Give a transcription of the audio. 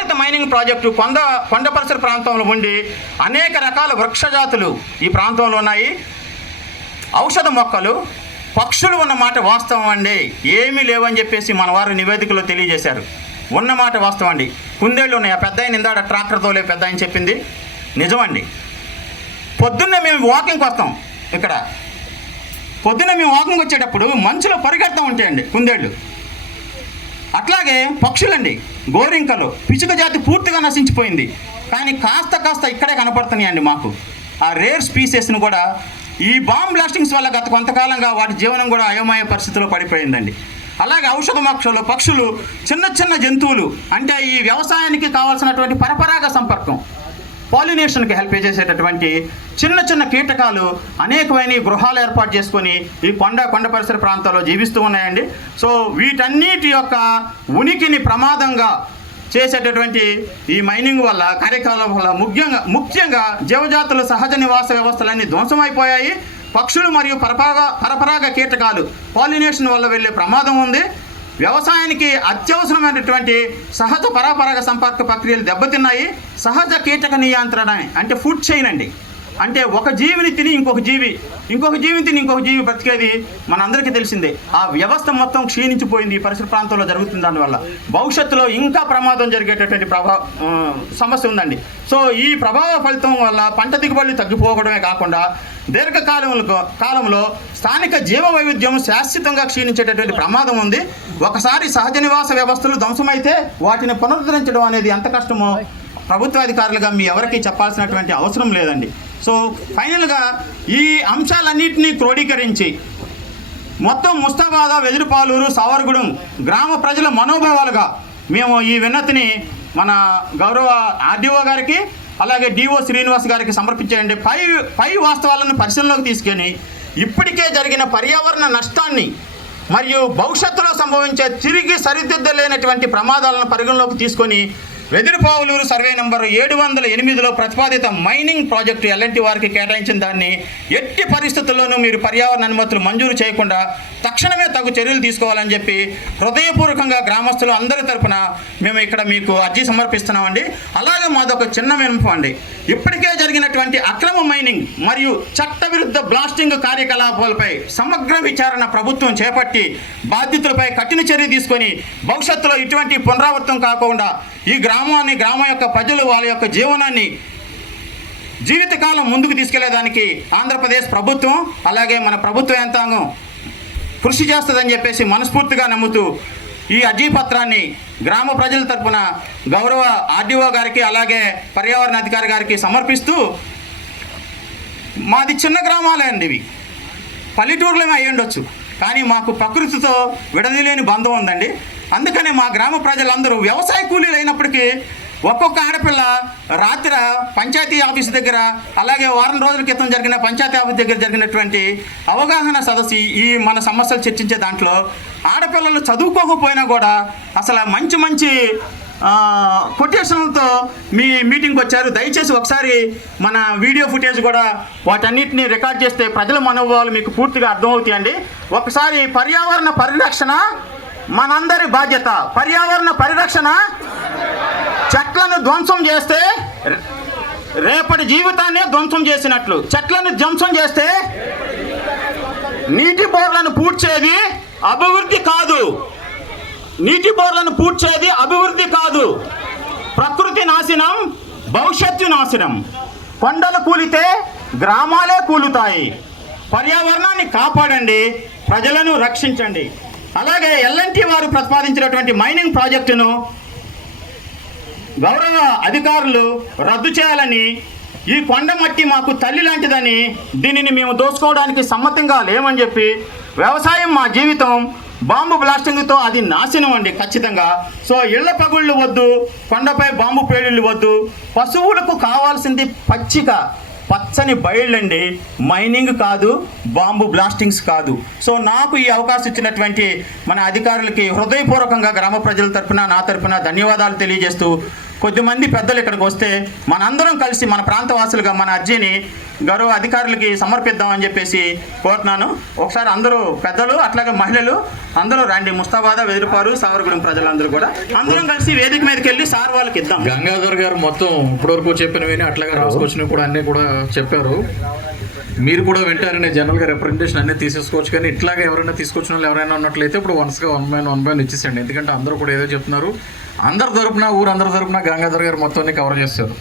విస్తరిత mining project కొండ పరిసర ప్రాంతంలో ఉండి అనేక రకాల వృక్షజాతులు ఈ ప్రాంతంలో ఉన్నాయి. ఔషధ మొక్కలు, పక్షులు ఉన్నమాట వాస్తవం అండి. ఏమీ లేవని చెప్పేసి మన వారు నివేదికలో తెలియజేశారు. ఉన్నమాట వాస్తవం అండి. కుందేళ్ళు ఉన్నాయి. ఆ పెద్ద ఆయన ఇందాడ ట్రాక్టర్ తోలే పెద్ద ఆయన చెప్పింది నిజమండి. పొద్దున్నే మేము వాకింగ్కి వస్తాం. ఇక్కడ పొద్దున్నే మేము వాకింగ్ వచ్చేటప్పుడు మంచులో పరిగెడతా ఉంటాయండి కుందేళ్ళు. అట్లాగే పక్షులండి, గోరింకలు, పిచుక జాతి పూర్తిగా నశించిపోయింది. కానీ కాస్త ఇక్కడే కనపడుతున్నాయండి మాకు. ఆ రేర్ స్పీసెస్ను కూడా ఈ బాంబ్ బ్లాస్టింగ్స్ వల్ల గత కొంతకాలంగా వాటి జీవనం కూడా అయోమయ పరిస్థితిలో పడిపోయిందండి. అలాగే ఔషధ మొక్కలు, పక్షులు, చిన్న జంతువులు, అంటే ఈ వ్యవసాయానికి కావాల్సినటువంటి పరపరాగ సంపర్కం, పాలినేషన్కి హెల్ప్ చేసేటటువంటి చిన్న కీటకాలు అనేకమైన గృహాలు ఏర్పాటు చేసుకొని ఈ కొండ పరిసర ప్రాంతాల్లో జీవిస్తూ ఉన్నాయండి. సో వీటన్నిటి యొక్క ఉనికిని ప్రమాదంగా చేసేటటువంటి ఈ మైనింగ్ వల్ల, కార్యకలాపాల వల్ల ముఖ్యంగా జీవజాతుల సహజ నివాస వ్యవస్థలన్నీ ధ్వంసమైపోయాయి. పక్షులు మరియు పరపరాగ కీటకాలు పాలినేషన్ వల్ల వెళ్ళే ప్రమాదం ఉంది. వ్యవసాయానికి అత్యవసరమైనటువంటి సహజ పరపరాగ సంపర్క ప్రక్రియలు దెబ్బతిన్నాయి. సహజ కీటక నియంత్రణ అంటే ఫుడ్ చైన్ అండి. అంటే ఒక జీవిని తిని ఇంకొక జీవిని తిని ఇంకొక జీవి బ్రతికేది మనందరికీ తెలిసిందే. ఆ వ్యవస్థ మొత్తం క్షీణించిపోయింది ఈ పరిసర ప్రాంతంలో జరుగుతుంది. దానివల్ల భవిష్యత్తులో ఇంకా ప్రమాదం జరిగేటటువంటి సమస్య ఉందండి. సో ఈ ప్రభావ ఫలితం వల్ల పంట దిగుబడులు తగ్గిపోవడమే కాకుండా కాలంలో స్థానిక జీవ వైవిధ్యం శాశ్వతంగా క్షీణించేటటువంటి ప్రమాదం ఉంది. ఒకసారి సహజ నివాస వ్యవస్థలు ధ్వంసమైతే వాటిని పునరుద్ధరించడం అనేది ఎంత కష్టమో ప్రభుత్వాధికారులుగా మీ ఎవరికి చెప్పాల్సినటువంటి అవసరం లేదండి. సో ఫైనల్గా ఈ అంశాలన్నింటినీ క్రోడీకరించి మొత్తం ముస్తాబాద, వెదురుపాలూరు, సావర్గూడెం గ్రామ ప్రజల మనోభావాలుగా మేము ఈ విన్నతిని మన గౌరవ ఆర్డీఓ గారికి అలాగే డిఓ శ్రీనివాస్ గారికి సమర్పించేయండి. పై వాస్తవాలను పరిశీలనలోకి తీసుకొని ఇప్పటికే జరిగిన పర్యావరణ నష్టాన్ని మరియు భవిష్యత్తులో సంభవించే తిరిగి సరిదిద్దలేనటువంటి ప్రమాదాలను పరిగణలోకి తీసుకొని వెదురుపావులూరు సర్వే నంబర్ 708లో ప్రతిపాదిత మైనింగ్ ప్రాజెక్టు ఎల్ఎన్టీ వారికి కేటాయించిన దాన్ని ఎట్టి పరిస్థితుల్లోనూ మీరు పర్యావరణ అనుమతులు మంజూరు చేయకుండా తక్షణమే తగు చర్యలు తీసుకోవాలని చెప్పి హృదయపూర్వకంగా గ్రామస్తులు అందరి తరఫున మేము ఇక్కడ మీకు అర్జీ సమర్పిస్తున్నామండి. అలాగే మాదొక చిన్న విన్నపం అండి. ఇప్పటికే జరిగినటువంటి అక్రమ మైనింగ్ మరియు చట్టవిరుద్ధ బ్లాస్టింగ్ కార్యకలాపాలపై సమగ్ర విచారణ ప్రభుత్వం చేపట్టి బాధ్యతలపై కఠిన చర్య తీసుకొని భవిష్యత్తులో ఇటువంటి పునరావృతం కాకుండా ఈ గ్రామం యొక్క ప్రజలు వాళ్ళ యొక్క జీవనాన్ని జీవితకాలం ముందుకు తీసుకెళ్లేదానికి ఆంధ్రప్రదేశ్ ప్రభుత్వం అలాగే మన ప్రభుత్వ యంత్రాంగం కృషి చేస్తుందని చెప్పేసి మనస్ఫూర్తిగా నమ్ముతూ ఈ అర్జీ పత్రాన్ని గ్రామ ప్రజల తరపున గౌరవ ఆర్డీఓ గారికి అలాగే పర్యావరణ అధికారి గారికి సమర్పిస్తూ, మాది చిన్న గ్రామాలే అండి, ఇవి పల్లెటూరులోనే అయ్యి ఉండొచ్చు, కానీ మాకు ప్రకృతితో విడదీయలేని బంధం ఉందండి. అందుకనే మా గ్రామ ప్రజలందరూ వ్యవసాయ కూలీలు అయినప్పటికీ ఒక్కొక్క ఆడపిల్ల రాత్రి పంచాయతీ ఆఫీస్ దగ్గర అలాగే వారం రోజుల క్రితం జరిగిన పంచాయతీ ఆఫీస్ దగ్గర జరిగినటువంటి అవగాహన సదస్సు ఈ మన సమస్యలు చర్చించే దాంట్లో ఆడపిల్లలు చదువుకోకపోయినా కూడా అసలు మంచి కొటేషన్లతో మీ మీటింగ్కి వచ్చారు. దయచేసి ఒకసారి మన వీడియో ఫుటేజ్ కూడా వాటన్నిటిని రికార్డ్ చేస్తే ప్రజల మనోభావాలు మీకు పూర్తిగా అర్థమవుతాయండి. ఒకసారి పర్యావరణ పరిరక్షణ మనందరి బాధ్యత. పర్యావరణ పరిరక్షణ, చెట్లను ధ్వంసం చేస్తే రేపటి జీవితాన్నే ధ్వంసం చేసినట్లు. చెట్లను ధ్వంసం చేస్తే నీటి బోర్లను పూడ్చేది అభివృద్ధి కాదు. నీటి బోర్లను పూడ్చేది అభివృద్ధి కాదు. ప్రకృతి నాశనం, భవిష్యత్తు నాశనం. కొండలు కూలితే గ్రామాలే కూలుతాయి. పర్యావరణాన్ని కాపాడండి, ప్రజలను రక్షించండి. అలాగే ఎల్ఎన్టీ వారు ప్రతిపాదించినటువంటి మైనింగ్ ప్రాజెక్టును గౌరవ అధికారులు రద్దు చేయాలని, ఈ కొండ మట్టి మాకు తల్లి లాంటిదని, దీనిని మేము దోచుకోవడానికి సమ్మతంగా లేమని చెప్పి, వ్యవసాయం మా జీవితం, బాంబు బ్లాస్టింగ్తో అది నాశనం అండి ఖచ్చితంగా. సో ఇళ్ల పగుళ్ళు వద్దు, కొండపై బాంబు పేలుళ్ళు వద్దు. పశువులకు కావాల్సింది పచ్చని బయళ్ళండి, మైనింగ్ కాదు, బాంబు బ్లాస్టింగ్స్ కాదు. సో నాకు ఈ అవకాశం ఇచ్చినటువంటి మన అధికారులకి హృదయపూర్వకంగా గ్రామ ప్రజల తరఫున నా తరఫున ధన్యవాదాలు తెలియజేస్తూ, కొద్దిమంది పెద్దలు ఇక్కడికి వస్తే మనందరం కలిసి మన ప్రాంతవాసులుగా మన అర్జీని గౌరవ అధికారులకి సమర్పిద్దామని చెప్పేసి కోరుతున్నాను. ఒకసారి అందరూ పెద్దలు అట్లాగే మహిళలు అందరూ రండి. ముస్తాబాద, వెదిరిపారు, సావర్గూడెం ప్రజలందరూ కూడా అందరం కలిసి వేదిక మీదకి వెళ్ళి సార్ వాళ్ళకి ఇద్దాం. గంగాధర్ గారు మొత్తం ఇప్పటివరకు చెప్పినవి అట్లాగే రాసుకొచ్చినవి కూడా అన్నీ కూడా చెప్పారు. మీరు కూడా వింటారనే జనరల్గా రిప్రజెంటేషన్ అన్నీ తీసేసుకోవచ్చు, కానీ ఇట్లాగా ఎవరైనా తీసుకొచ్చిన వాళ్ళు ఎవరైనా ఉన్నట్లయితే ఇప్పుడు వన్స్గా 1 by 1 ఇచ్చేసండి. ఎందుకంటే అందరూ కూడా ఏదో చెప్తున్నారు. అందరి తరపున ఊరందరి తరపున గంగాధర్ గారు మొత్తాన్ని కవర్ చేస్తారు.